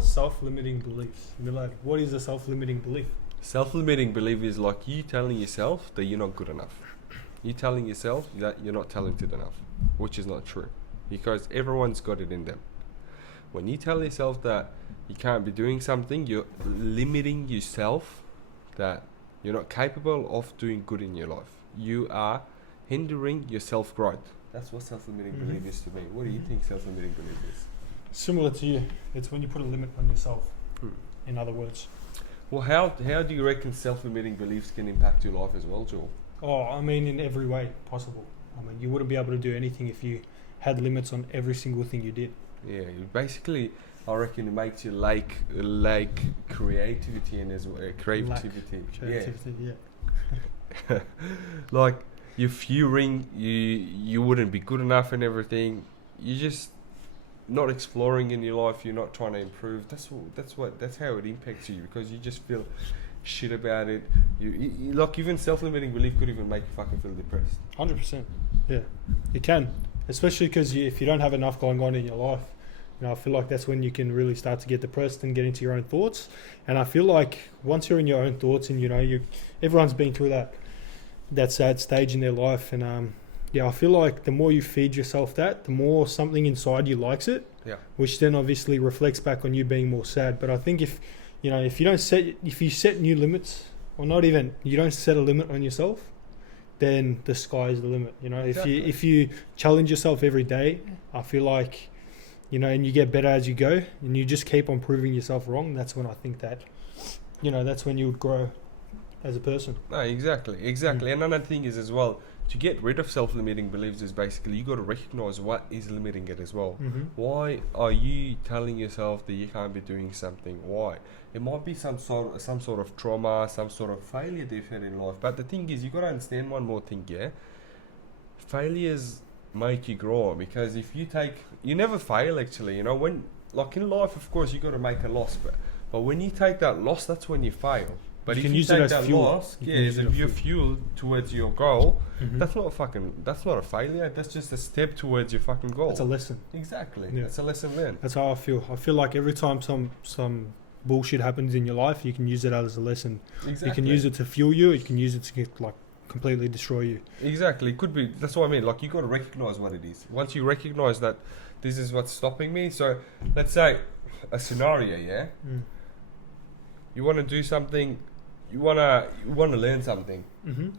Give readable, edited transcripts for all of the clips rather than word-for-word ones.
self-limiting beliefs? Milad, what is a self-limiting belief? Self-limiting belief is like you telling yourself that you're not good enough. You telling yourself that you're not talented enough, which is not true, because everyone's got it in them. When you tell yourself that you can't be doing something, you're limiting yourself that you're not capable of doing good in your life. You are hindering your self-growth. That's what self-limiting belief is to me. What do you think self-limiting belief is? Similar to you. It's when you put a limit on yourself, in other words. Well, how do you reckon self-limiting beliefs can impact your life as well, Joel? Oh, I mean, in every way possible. I mean, you wouldn't be able to do anything if you had limits on every single thing you did. Yeah, basically, I reckon it makes you like creativity and as well, creativity. Yeah. Like you're fearing you wouldn't be good enough and everything. You just not exploring in your life. You're not trying to improve. That's how it impacts you, because you just feel shit about it. You like, even self-limiting belief could even make you fucking feel depressed. 100%. Yeah, it can, especially because if you don't have enough going on in your life. I feel like that's when you can really start to get depressed and get into your own thoughts. And I feel like once you're in your own thoughts, and everyone's been through that sad stage in their life, and I feel like the more you feed yourself that, the more something inside you likes it. Yeah. Which then obviously reflects back on you being more sad. But I think if you set new limits, or not even, you don't set a limit on yourself, then the sky is the limit. Exactly. If you challenge yourself every day, I feel like, and you get better as you go, and you just keep on proving yourself wrong, that's when I think that, that's when you would grow as a person. No, exactly. And another thing is as well, to get rid of self-limiting beliefs is basically you got to recognize what is limiting it as well. Why are you telling yourself that you can't be doing something? Why? It might be some sort of trauma, some sort of failure they've had in life. But the thing is, you got to understand one more thing, yeah? Failures make you grow, because if you never fail actually, when, like in life, of course, you got to make a loss, but when you take that loss, that's when you fail. But if you take that loss, as your fuel towards your goal, that's not a failure. That's just a step towards your fucking goal. It's a lesson. Exactly. Yeah. It's a lesson learned. That's how I feel. I feel like every time some bullshit happens in your life, you can use it as a lesson. Exactly. You can use it to fuel you. You can use it to completely destroy you. Exactly. It could be. That's what I mean. Like, you got to recognize what it is. Once you recognize that this is what's stopping me. So let's say a scenario, yeah? You want to do something. You want to learn something.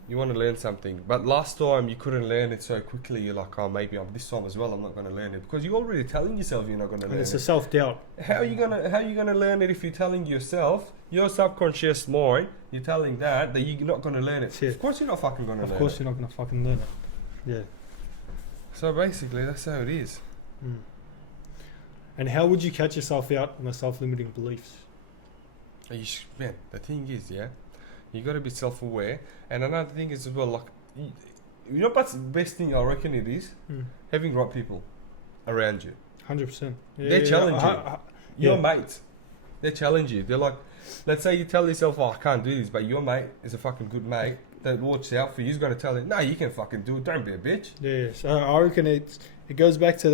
You want to learn something, but last time you couldn't learn it so quickly. You're like, oh, maybe this time as well I'm not going to learn it, because you're already telling yourself you're not going to learn it. It's a self-doubt. How are you gonna learn it if you're telling yourself, your subconscious mind, you're telling that you're not going to learn it? Of course you're not fucking going to learn it. Of course you're not going to fucking learn it. Yeah. So basically, that's how it is. And how would you catch yourself out on the self-limiting beliefs? Man, the thing is, yeah, you got to be self-aware. And another thing is as well, like, what's the best thing I reckon it is? Having right people around you. 100%. Yeah, they challenge you. Your mates, they challenge you. They're like, let's say you tell yourself, oh, I can't do this, but your mate is a fucking good mate that watches out for you. He's going to tell you, no, you can fucking do it. Don't be a bitch. Yeah, so I reckon it goes back to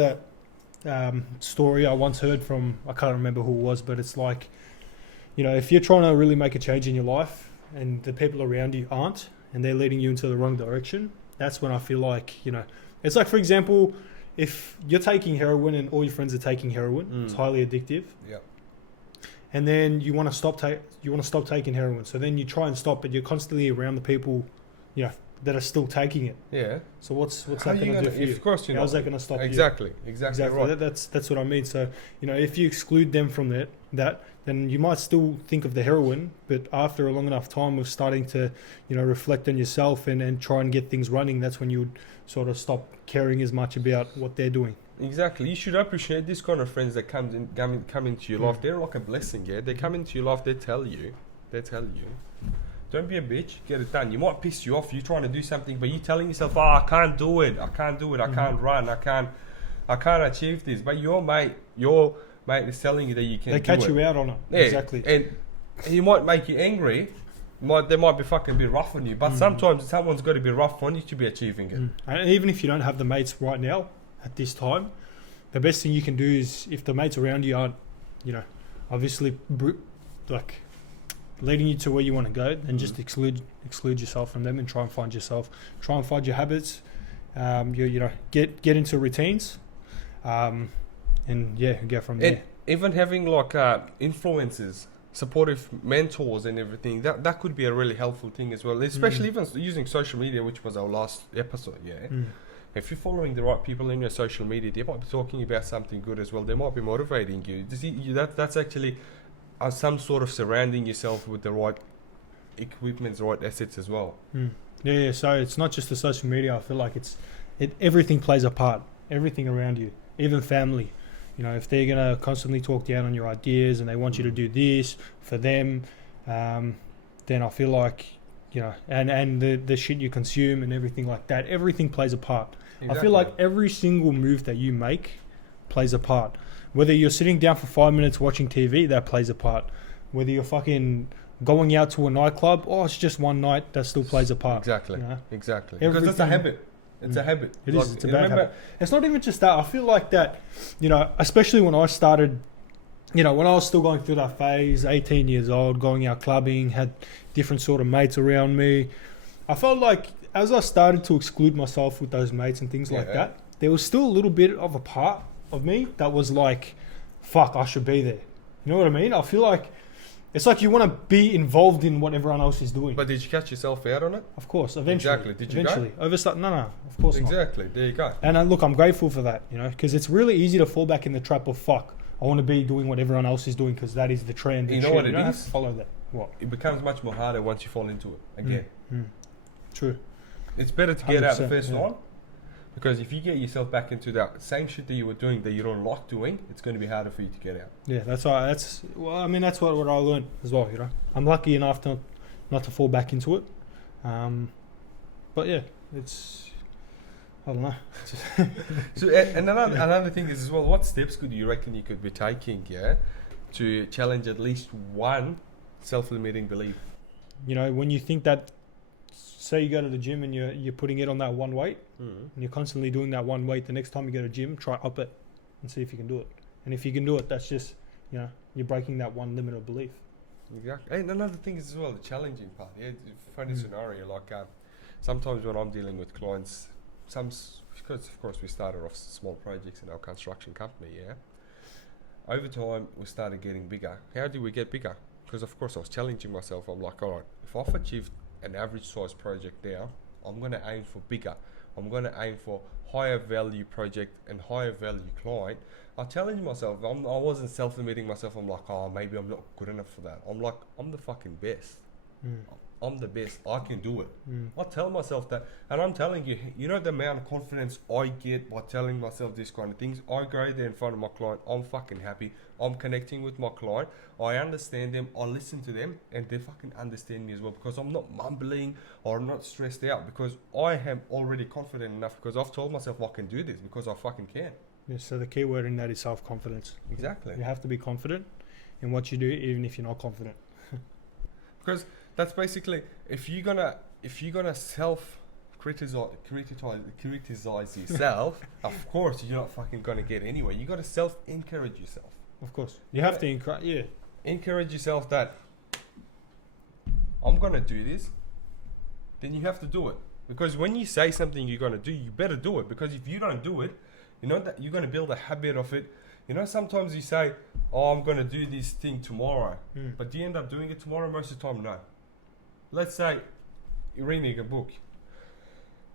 that story I once heard from, I can't remember who it was, but it's like, if you're trying to really make a change in your life and the people around you aren't, and they're leading you into the wrong direction, that's when I feel like, it's like, for example, if you're taking heroin and all your friends are taking heroin, it's highly addictive. Yeah. And then you want to stop taking heroin. So then you try and stop, but you're constantly around the people, that are still taking it. Yeah. So what's that going to do for you? Of course, how's that going to stop you? Exactly right. That's what I mean. So, if you exclude them from that, then you might still think of the heroin, but after a long enough time of starting to, reflect on yourself and try and get things running, that's when you would sort of stop caring as much about what they're doing. Exactly. You should appreciate this kind of friends that come into your life. They're like a blessing, yeah? They come into your life, they tell you, don't be a bitch, get it done. You might piss you off, you're trying to do something, but you're telling yourself, oh, I can't do it, I can't run, I can't achieve this. But your mate is telling you that you can do it. They catch you out on it. Yeah. Exactly. And he might make you angry. They might be fucking be rough on you, but sometimes someone's got to be rough on you to be achieving it. And even if you don't have the mates right now, at this time, the best thing you can do is, if the mates around you obviously like leading you to where you want to go, then just exclude yourself from them and try and find yourself. Try and find your habits. Get into routines, and go from there. Even having like influencers, supportive mentors and everything, that could be a really helpful thing as well, especially even using social media, which was our last episode. If you're following the right people in your social media, they might be talking about something good as well. They might be motivating you. That's actually some sort of surrounding yourself with the right equipment, the right assets as well. Yeah, so it's not just the social media. I feel like everything plays a part. Everything around you, even family. If they're going to constantly talk down on your ideas and they want you to do this for them, then I feel like, and the shit you consume and everything like that, everything plays a part. Exactly. I feel like every single move that you make plays a part. Whether you're sitting down for 5 minutes watching TV, that plays a part. Whether you're fucking going out to a nightclub, it's just one night, that still plays a part. Exactly. Exactly. Because it's a habit. It's a habit. It is. It's a bad habit. It's not even just that. I feel like that, especially when I started, when I was still going through that phase, 18 years old, going out clubbing, had different sort of mates around me. I felt like as I started to exclude myself with those mates and things like that, there was still a little bit of a part of me that was like, fuck, I should be there. You know what I mean? I feel like it's like you want to be involved in what everyone else is doing. But did you catch yourself out on it? Of course, eventually. Exactly. Did you go? No, of course not. Exactly. There you go. And look, I'm grateful for that, because it's really easy to fall back in the trap of, fuck, I want to be doing what everyone else is doing because that is the trend. You know what it is? Have to follow that. What? It becomes much more harder once you fall into it again. True. It's better to get out the first time. Because if you get yourself back into that same shit that you were doing that you don't like doing, it's going to be harder for you to get out. Yeah, that's what I learned as well. I'm lucky enough not to fall back into it. But yeah, I don't know. So and another thing is as well, what steps could you reckon you could be taking, to challenge at least one self-limiting belief? When you think that, say you go to the gym and you're putting it on that one weight, and you're constantly doing that one weight, the next time you go to the gym, try up it and see if you can do it. And if you can do it, that's just, you're breaking that one limit of belief. Exactly. And another thing is as well, the challenging part. Funny scenario, like sometimes when I'm dealing with clients, because of course we started off small projects in our construction company, over time we started getting bigger. How do we get bigger? Because of course I was challenging myself. I'm like, all right, if I've achieved an average size project now, I'm going to aim for bigger. I'm going to aim for higher value project and higher value client. I challenge myself. I wasn't self-limiting myself. I'm like, maybe I'm not good enough for that. I'm like, I'm the fucking best. I'm the best. I can do it. I tell myself that, and I'm telling you, the amount of confidence I get by telling myself these kind of things. I go there in front of my client. I'm fucking happy. I'm connecting with my client. I understand them. I listen to them, and they fucking understand me as well, because I'm not mumbling or I'm not stressed out, because I am already confident enough, because I've told myself I can do this because I fucking can. Yeah, so the key word in that is self-confidence. Exactly. You have to be confident in what you do, even if you're not confident. Because that's basically, if you're gonna self criticize yourself, of course you're not fucking gonna get anywhere. You gotta self encourage yourself. Of course, you have to encourage yourself that I'm gonna do this. Then you have to do it, because when you say something you're gonna do, you better do it. Because if you don't do it, that you're gonna build a habit of it. Sometimes you say, I'm going to do this thing tomorrow. But do you end up doing it tomorrow? Most of the time, no. Let's say you're reading a book.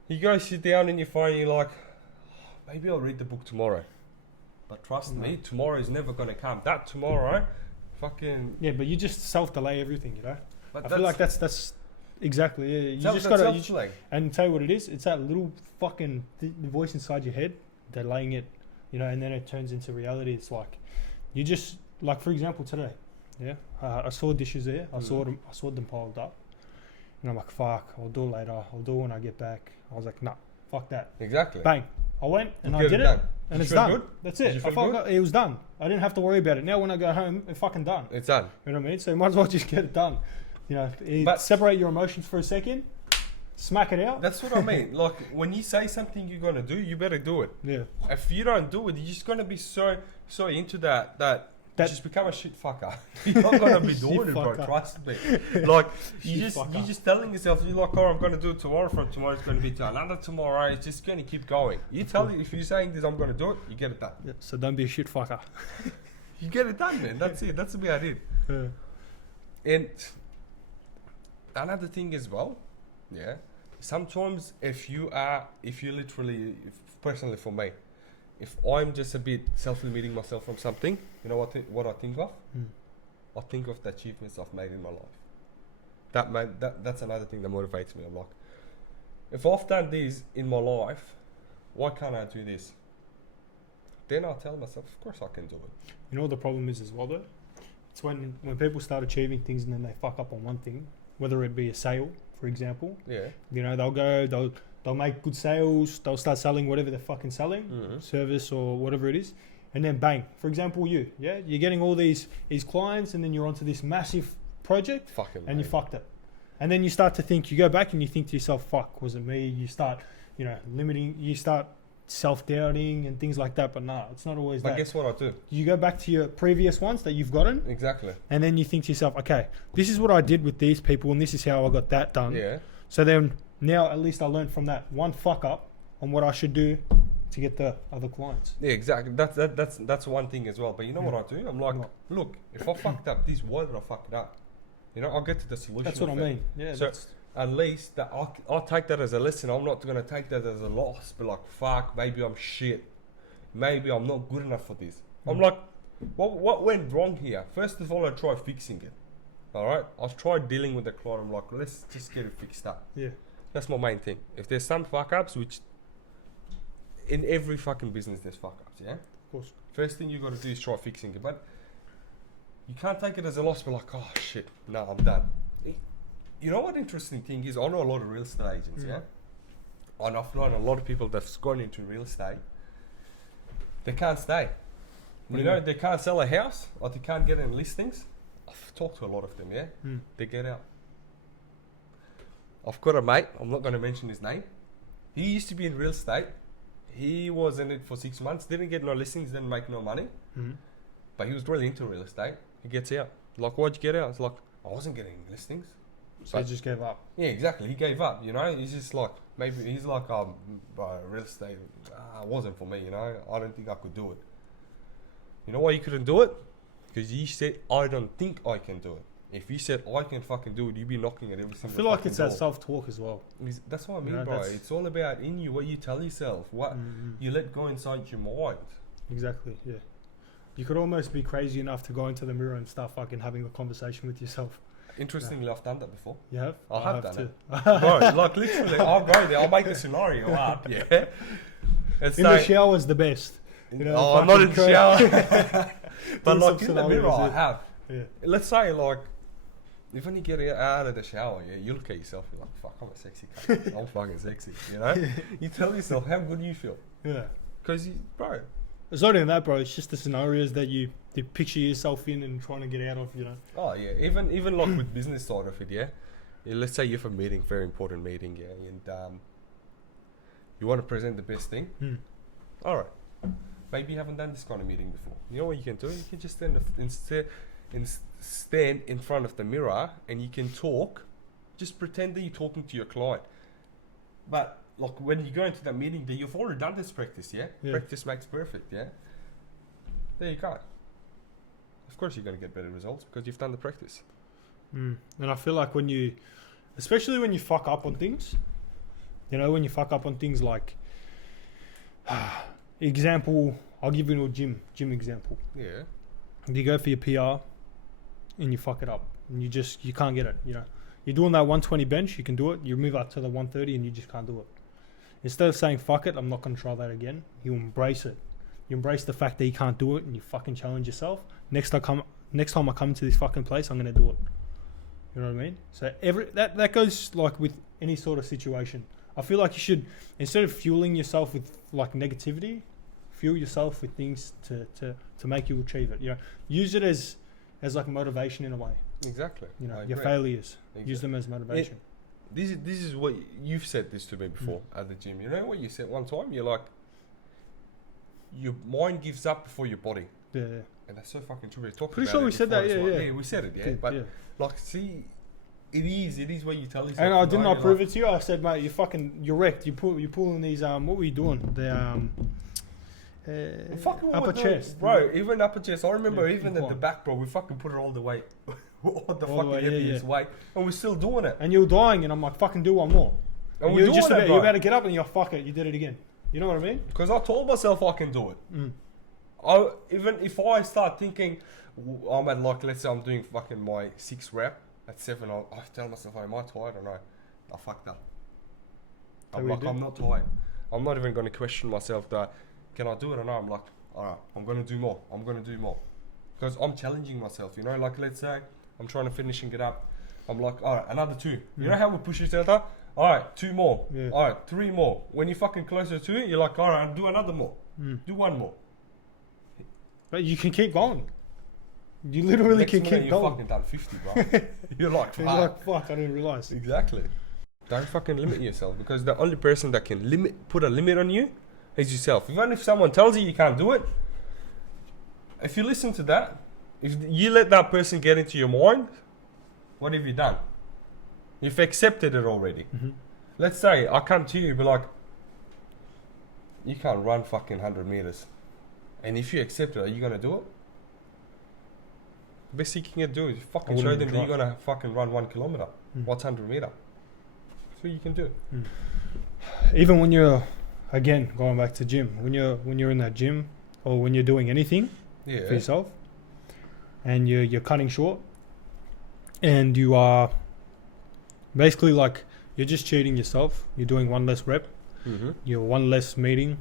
You go sit down in your phone and you're like, maybe I'll read the book tomorrow. But trust me, tomorrow is never going to come. That tomorrow, fucking... Yeah, but you just self-delay everything, But I feel like that's exactly... Yeah, you just got to... And tell you what it is, it's that little fucking voice inside your head, delaying it, and then it turns into reality. It's like... You just, like, for example, today, I saw dishes there. I saw them piled up. And I'm like, fuck, I'll do it later. I'll do it when I get back. I was like, nah, fuck that. Exactly. Bang. I went and I did it. And it's done. Good? That's it. It was done. I didn't have to worry about it. Now when I go home, it's fucking done. It's done. You know what I mean? So you might as well just get it done. But separate your emotions for a second. Smack it out. That's what I mean. Like, when you say something you're going to do, you better do it. Yeah. If you don't do it, you're just going to be so into that just become a shit fucker. You're not gonna be doing it, bro. fucker. Trust me. Like you're fucker. just telling yourself, you're like, oh, I'm gonna do it tomorrow. From tomorrow, it's gonna be to another tomorrow. It's just gonna keep going. You tell you if you're saying this, I'm gonna do it. You get it done. Yeah, so don't be a shit fucker. You get it done, man. That's it. That's about it. Yeah. And another thing as well, yeah. Sometimes personally for me, if I'm just a bit self-limiting myself from something, you know what I think of? I think of the achievements I've made in my life. That's another thing that motivates me. I'm like, if I've done this in my life, why can't I do this? Then I'll tell myself, of course I can do it. You know what the problem is as well though? It's when people start achieving things and then they fuck up on one thing, whether it be a sale, for example. Yeah. You know, they'll make good sales, they'll start selling whatever they're fucking selling, service or whatever it is, and then bang. For example, you're getting all these clients and then you're onto this massive project and you fucked it. And then you start to think, you go back and you think to yourself, fuck, was it me? You start, limiting, you start self-doubting and things like that, but no, it's not always that. But guess what I do? You go back to your previous ones that you've gotten. Exactly. And then you think to yourself, okay, this is what I did with these people and this is how I got that done. Yeah. So then now at least I learned from that one fuck up on what I should do to get the other clients. Yeah, exactly. That's one thing as well. But you know what I do? I'm like, look, if I fucked up this, why did I fuck it up? I'll get to the solution. That's what I mean. Yeah. So at least that I'll take that as a lesson. I'm not going to take that as a loss. But like, fuck, maybe I'm shit. Maybe I'm not good enough for this. I'm like, what went wrong here? First of all, I try fixing it. All right, I've tried dealing with the client. I'm like, let's just get it fixed up. Yeah. That's my main thing. If there's some fuck ups, which in every fucking business there's fuck ups, yeah? Of course. First thing you got to do is try fixing it. But you can't take it as a loss, but like, oh shit, no, I'm done. You know what interesting thing is? I know a lot of real estate agents, yeah? And I've known a lot of people that's gone into real estate. They can't stay. They can't sell a house or they can't get any listings. I've talked to a lot of them, yeah? They get out. I've got a mate, I'm not going to mention his name. He used to be in real estate. He was in it for 6 months, didn't get no listings, didn't make no money. But he was really into real estate. He gets out. Like, why'd you get out? It's like, I wasn't getting listings. So he just gave up. Yeah, exactly. He gave up, He's just like, maybe, he's like, real estate wasn't for me, I don't think I could do it. You know why you couldn't do it? Because you said, I don't think I can do it. If you said, I can fucking do it, you'd be knocking at every single I feel like it's door. that self-talk as well. That's what I mean, bro. It's all about in you, what you tell yourself, what you let go inside your mind. Exactly, yeah. You could almost be crazy enough to go into the mirror and start fucking having a conversation with yourself. Interestingly, I've done that before. You have? I have done it. Bro, like literally, I'll go there, I'll make a scenario up, yeah. The shower's the best. I'm not in the shower. But like in the mirror, I have. Yeah. Let's say like, if when you get out of the shower, you look at yourself, you're like, fuck, I'm a sexy cunt. I'm fucking sexy, You tell yourself how good you feel. Yeah. Because, bro. It's not even that, bro. It's just the scenarios that you picture yourself in and trying to get out of, Oh, yeah. Even like with business side of it, yeah? Let's say you have a meeting, very important meeting, yeah? And you want to present the best thing. All right. Maybe you haven't done this kind of meeting before. You know what you can do? You can just stand in front of the mirror and you can talk. Just pretend that you're talking to your client. But like when you go into that meeting, that you've already done this practice, yeah? Practice makes perfect, yeah? There you go. Of course you're going to get better results because you've done the practice. And I feel like especially when you fuck up on things, when you fuck up on things like, example, I'll give you a gym example. Yeah. You go for your PR and you fuck it up and you can't get it, You're doing that 120 bench, you can do it. You move up to the 130 and you just can't do it. Instead of saying, fuck it, I'm not going to try that again, you embrace it. You embrace the fact that you can't do it and you fucking challenge yourself. Next time I come to this fucking place, I'm going to do it. You know what I mean? So that goes like with any sort of situation. I feel like you should, instead of fueling yourself with like negativity, fuel yourself with things to make you achieve it. Use it as like motivation in a way. Exactly. Your failures. Exactly. Use them as motivation. This is what you've said this to me before at the gym. You know what you said one time? You're like, your mind gives up before your body. Yeah. And that's so fucking true. We talked Pretty about sure it we said before that, as yeah, well. yeah. Yeah, we said it, yeah. Good, But yeah. like, see, it is where you tell yourself. And I you didn't know, I you're prove like, it to you? I said, mate, you're wrecked. You're pulling these what were you doing? The fucking what upper we're doing, chest, bro. Even upper chest. I remember Yeah, even at the incline. back, bro. We fucking put it all the way, all the All the fucking way, yeah, heaviest yeah. weight, and we're still doing it. And you're dying, and I'm like, fucking do one more. And we're you're doing just it, about, bro. you're about to get up, and you're fuck it. You did it again. You know what I mean? Because I told myself I can do it. Mm. Even if I start thinking, I'm at like, let's say I'm doing fucking my 6 rep at 7, I tell myself, am I tired or no? I fucked up. I'm like, I'm not tired. I'm not even going to question myself that, can I do it or no? I'm like, alright, I'm going to do more. I'm going to do more. Because I'm challenging myself, you know, like let's say I'm trying to finish and get up. I'm like, alright, another 2. You know how we push each other? Alright, 2 more. Yeah. Alright, 3 more. When you're fucking closer to it, you're like, alright, I'll do another more. Do 1 more. But you can keep going. You literally Next can minute keep you're going. fucking done 50, bro. You're like, And you're like, fuck, I didn't realise. Exactly. Don't fucking limit yourself, because the only person that can put a limit on you is yourself. Even if someone tells you can't do it, if you listen to that, if you let that person get into your mind, what have you done? You've accepted it already. Mm-hmm. Let's say I come to you and be like, you can't run fucking 100 meters. And if you accept it, are you going to do it? Best you can do is fucking show them that you're going to fucking run 1 kilometer. What's 100 meter? That's what you can do. Even when you're, again, going back to gym, when you're in that gym or when you're doing anything for yourself and you're cutting short and you are basically like, you're just cheating yourself. You're doing 1 less rep. You're 1 less meeting.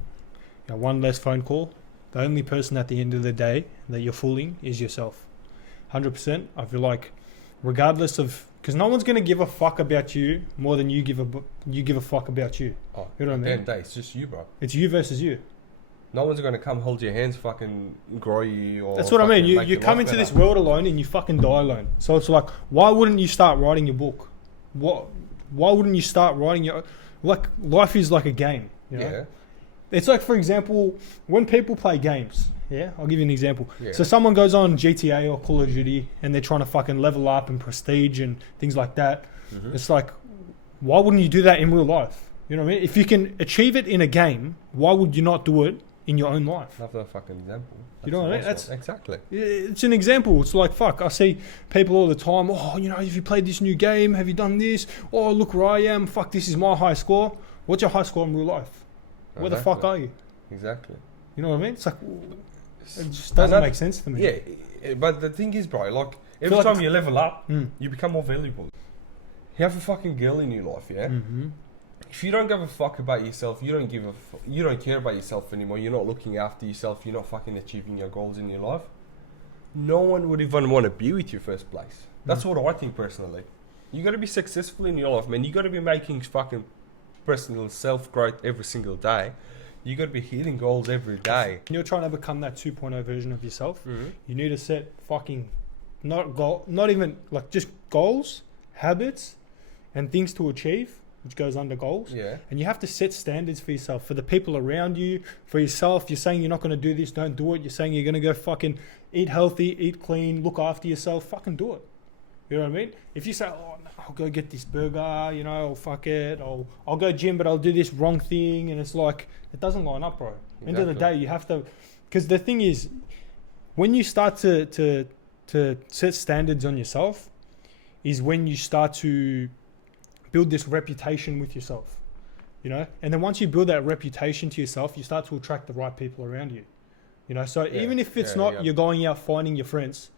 You're 1 less phone call. The only person at the end of the day that you're fooling is yourself. 100%. I feel like, regardless of, because no one's gonna give a fuck about you more than you give a fuck about you. Oh, You know what I mean? Damn day, it's just you, bro. It's you versus you. No one's gonna come hold your hands, fucking grow you, or That's what I mean. fucking make You your come life into better. this world alone and you fucking die alone. So it's like, why wouldn't you start writing your book? Why wouldn't you start writing your, like, life is like a game. You know? Yeah. It's like, for example, when people play games. Yeah, I'll give you an example. Yeah. So someone goes on GTA or Call of Duty and they're trying to fucking level up and prestige and things like that. It's like, why wouldn't you do that in real life? You know what I mean? If you can achieve it in a game, why would you not do it in your own life? Another fucking example. You know what I mean? That's exactly. It's an example. It's like, fuck, I see people all the time, oh, you know, have you played this new game? Have you done this? Oh, look where I am. Fuck, this is my high score. What's your high score in real life? Where the fuck are you? Exactly. You know what I mean? It's like, it just doesn't make sense to me. Yeah, but the thing is, bro, like, every like time you level up, Mm. you become more valuable. You have a fucking girl in your life, yeah? If you don't give a fuck about yourself, you don't care about yourself anymore, you're not looking after yourself, you're not fucking achieving your goals in your life, no one would even want to be with you first place. That's what I think personally. You got to be successful in your life, man. You got to be making fucking personal self-growth every single day. You got to be hitting goals every day. When you're trying to become that 2.0 version of yourself, you need to set fucking, not even, like, just goals, habits, and things to achieve, which goes under goals. Yeah. And you have to set standards for yourself, for the people around you, for yourself. You're saying you're not going to do this, don't do it. You're saying you're going to go fucking eat healthy, eat clean, look after yourself, fucking do it. You know what I mean? If you say, oh, no, I'll go get this burger, you know, or fuck it, or I'll go gym, but I'll do this wrong thing, and it's like, it doesn't line up, bro. End of the day, you have to, because the thing is, when you start to set standards on yourself, is when you start to build this reputation with yourself, you know? And then once you build that reputation to yourself, you start to attract the right people around you, you know? So even if it's not you're going out finding your friends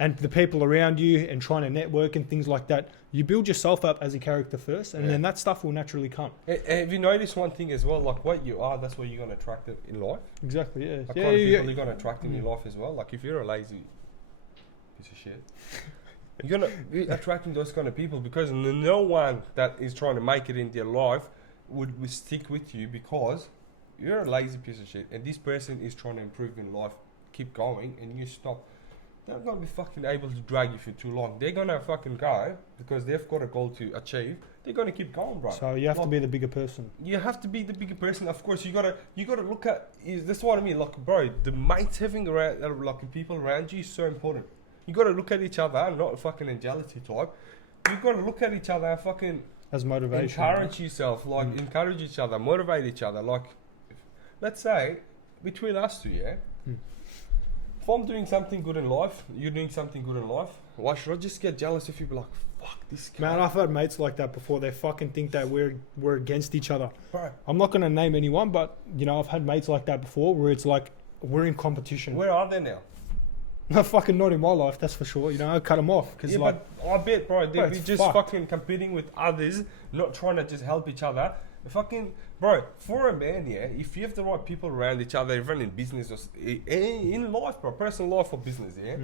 and the people around you and trying to network and things like that, you build yourself up as a character first, and then that stuff will naturally come. Have you noticed one thing as well? Like, what you are, that's what you're going to attract it in life. Exactly, yeah. Like, kind of people you're going to attract in your life as well. Like, if you're a lazy piece of shit, you're going to be attracting those kind of people, because no one that is trying to make it in their life would stick with you, because you're a lazy piece of shit and this person is trying to improve in life, keep going, and you stop they're not gonna be fucking able to drag you for too long. They're gonna fucking go because they've got a goal to achieve. They're gonna keep going, bro. So you have to be the bigger person. You have to be the bigger person. Of course, you gotta look at. That's what I mean. Like, bro, the mates having around, like people around you is so important. You gotta look at each other, not fucking a jealousy type. You gotta look at each other and fucking As motivation. encourage yourself, like encourage each other, motivate each other. Like, let's say between us two, yeah. If I'm doing something good in life, you're doing something good in life, why should I just get jealous if you be like, fuck this guy? Man, I've had mates like that before. They fucking think that we're against each other. Bro, I'm not gonna name anyone, but you know, I've had mates like that before where it's like we're in competition. where are they now? No, fucking not in my life, that's for sure. You know, I cut them off because Yeah, like, but I bet, bro, they'll be it's just fucked. fucking competing with others, not trying to just help each other. Fucking, bro, for a man, yeah, if you have the right people around each other, even in business or in life, bro, personal life or business, yeah,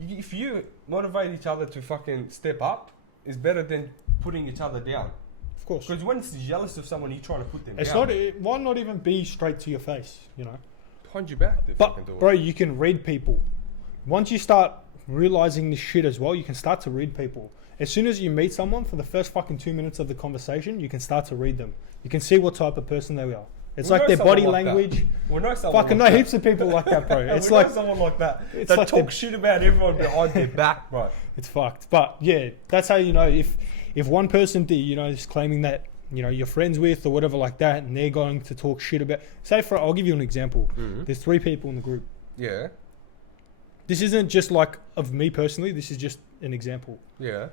if you motivate each other to fucking step up, it's better than putting each other down. of course. Because when it's jealous of someone, you're trying to put them It's down. not. Why not even be straight to your face? You know. Behind your back, they fucking do But it. bro, you can read people. Once you start realizing this shit as well, you can start to read people. As soon as you meet someone, for the first fucking 2 minutes of the conversation, you can start to read them. You can see what type of person they are. It's We like know their someone body like that. language. We know someone Fucking like know that. heaps of people like that, bro. It's we like know someone like that. it's That like talk the- shit about everyone behind their back, bro. it's fucked. But yeah, that's how you know if one person is claiming that you're friends with or whatever like that, and they're going to talk shit about. I'll give you an example. There's 3 people in the group. Yeah, This isn't just like of me personally. This is just an example. yeah.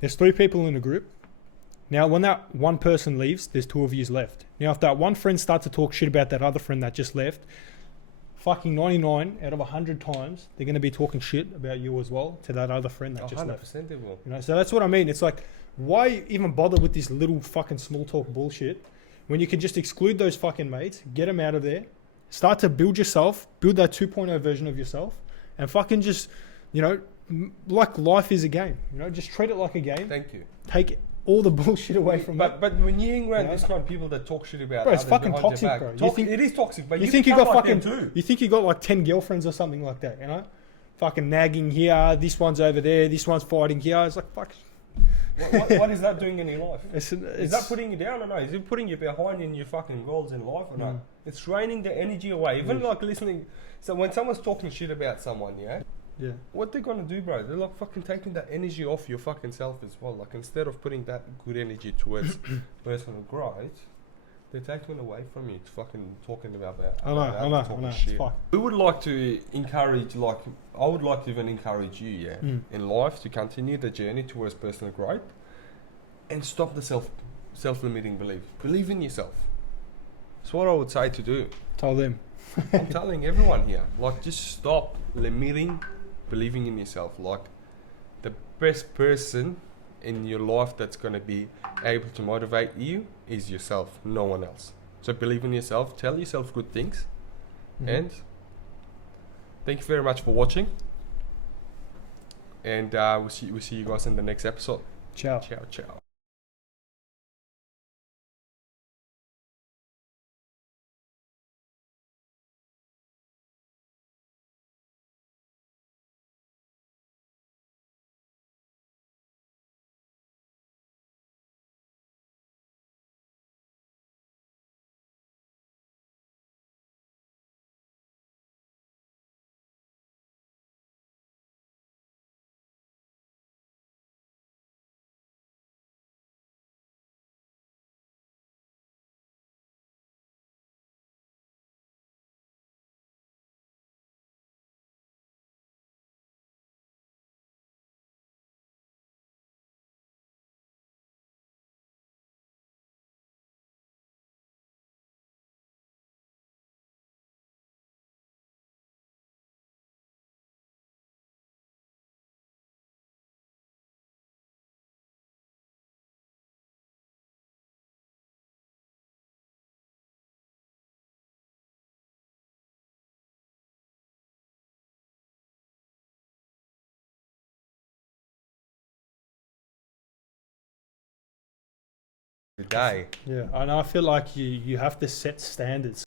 There's 3 people in a group. Now, when that one person leaves, there's 2 of yous left. Now, if that one friend starts to talk shit about that other friend that just left, fucking 99 out of 100 times, they're going to be talking shit about you as well to that other friend that just left. 100% they will. So that's what I mean. It's like, why even bother with this little fucking small talk bullshit when you can just exclude those fucking mates, get them out of there, start to build yourself, build that 2.0 version of yourself, and fucking just, like life is a game. Just treat it like a game. Thank you. Take all the bullshit away from it. But when you hang around these kind of people that talk shit about Bro, it's others fucking behind your toxic, back, bro. You toxic- think- it is toxic, but You think you become got like fucking? them too. You think you got like 10 girlfriends or something like that? Fucking nagging here. This one's over there. This one's fighting here. It's like fuck. What is that doing in your life? It's Is that putting you down or no? Is it putting you behind in your fucking goals in life or no? It's draining the energy away. Even like listening. So when someone's talking shit about someone, yeah, yeah. what they're gonna do, bro? They're like fucking taking that energy off your fucking self as well. Like instead of putting that good energy towards personal growth, they're taking it away from you. It's fucking talking about that. I know. talking It's shit. fuck. We would like to encourage, I would like to even encourage you, yeah, in life to continue the journey towards personal growth and stop the self-limiting beliefs. Believe in yourself. That's what I would say to do. Tell them. I'm telling everyone here, like, just stop limiting believing in yourself. Like, the best person in your life that's going to be able to motivate you is yourself, no one else. So believe in yourself, tell yourself good things, and thank you very much for watching. And we'll see you guys in the next episode. Ciao. Ciao, ciao. Today. Yeah, I know. I feel like you have to set standards.